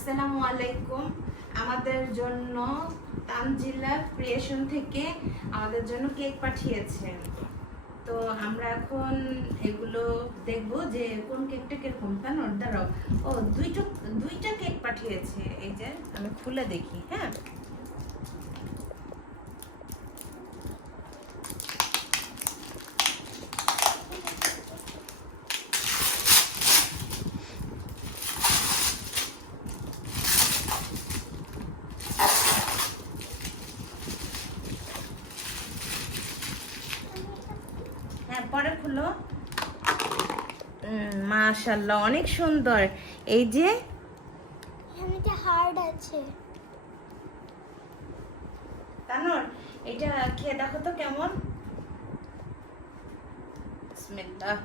আসসালামু আলাইকুম। আমাদের জন্য তানজিলা ক্রিয়েশন থেকে আমাদের জন্য কেক পাঠিয়েছে তো আমরা এখন এগুলো দেখব যে কোন কেকটা কীরকম। তা নোট দাঁড়াও। ও, দুইটা দুইটা কেক পাঠিয়েছে। এই যে, আমি খুলে দেখি হ্যাঁ? পরে মাশাল্লাহ অনেক সুন্দর। এই যে হার্ড আছে। তানর এটা খেয়ে দেখো তো কেমন। বিসমিল্লাহ।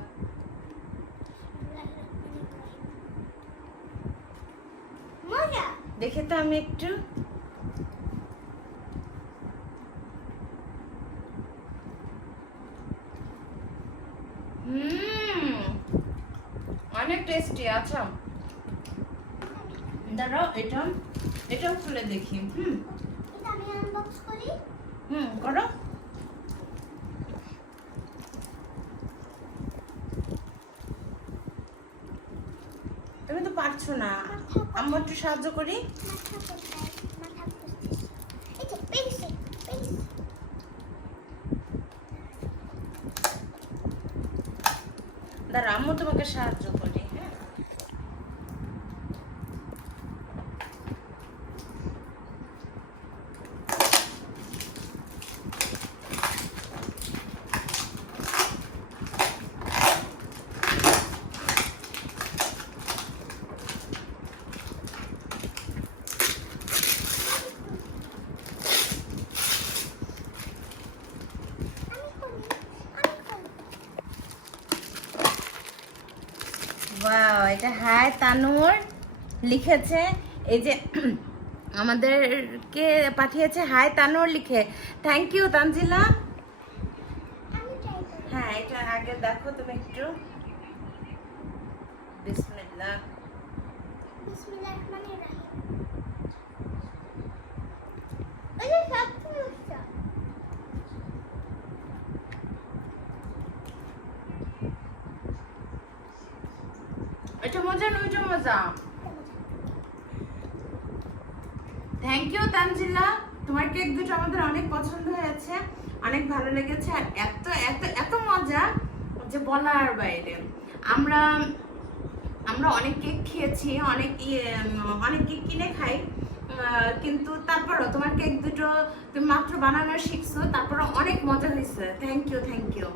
মজা। দেখে তো আমি একটু অনেক টেস্টি আচ্ছা। দাঁড়াও এটা এটাও খুলে দেখি হুম। এটা আমি আনবক্স করি। হুম করো। তুমি তো পারছ না। আমি একটু সাহায্য করি। দাঁড়া আম্মু তোমাকে সাহায্য করি হ্যাঁ আমি করি আমি করি ওয়াও এটা হাই তানুর লিখেছে। এই যে আমাদেরকে পাঠিয়েছে হাই তানুর লিখে। Thank you Tanzila. হ্যাঁ এটা আগে দেখো তুমি একটু। এটা মজা না ওইটা মজা। Thank you Tanzila. তোমার কেক দুটো আমাদের অনেক পছন্দ হয়েছে অনেক ভালো লেগেছে আর এত এত এত মজা যে বলার বাইরে। আমরা আমরা অনেক কেক খেয়েছি অনেক ইয়ে, অনেক কেক কিনে খাই কিন্তু তারপরও তোমার কেক দুটো তুমি মাত্র বানানো শিখছো তারপরও অনেক মজা হয়েছে। Thank you thank you